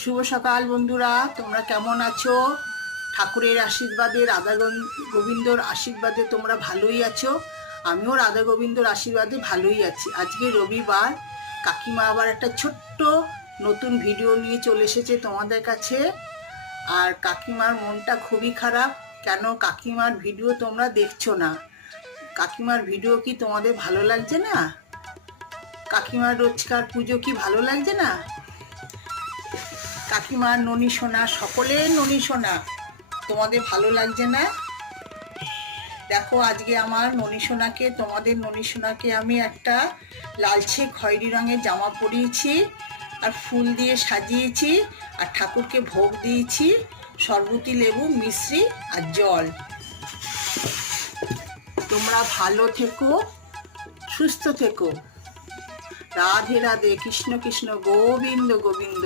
শুভ সকাল বন্ধুরা, তোমরা কেমন আছো? ঠাকুরের আশীর্বাদে, রাধা গোবিন্দর আশীর্বাদে তোমরা ভালোই আছো। আমিও রাধা গোবিন্দর আশীর্বাদে ভালোই আছি। আজকে রবিবার, কাকিমা আবার একটা ছোট্ট নতুন ভিডিও নিয়ে চলে এসেছে তোমাদের কাছে। আর কাকিমার মনটা খুবই খারাপ, কেন কাকিমার ভিডিও তোমরা দেখছ না? কাকিমার ভিডিও কি তোমাদের ভালো লাগছে না? কাকিমার রোজকার পুজো কি ভালো লাগছে না? কাকিমার ননি সোনা, সকলে ননি সোনা। তোমাদের ভালো লাগছে না? দেখো, আজকে আমার ননি সোনাকে, তোমাদের ননি সোনাকে আমি একটা লালচে খয়েরি রঙের জামা পরিয়েছি, আর ফুল দিয়ে সাজিয়েছি, আর ঠাকুরকে ভোগ দিয়েছি সরবতি লেবু, মিশ্রি, আর জল। তোমরা ভালো থেকো, সুস্থ থেকো। রাধে রাধে, কৃষ্ণ কৃষ্ণ, গোবিন্দ গোবিন্দ।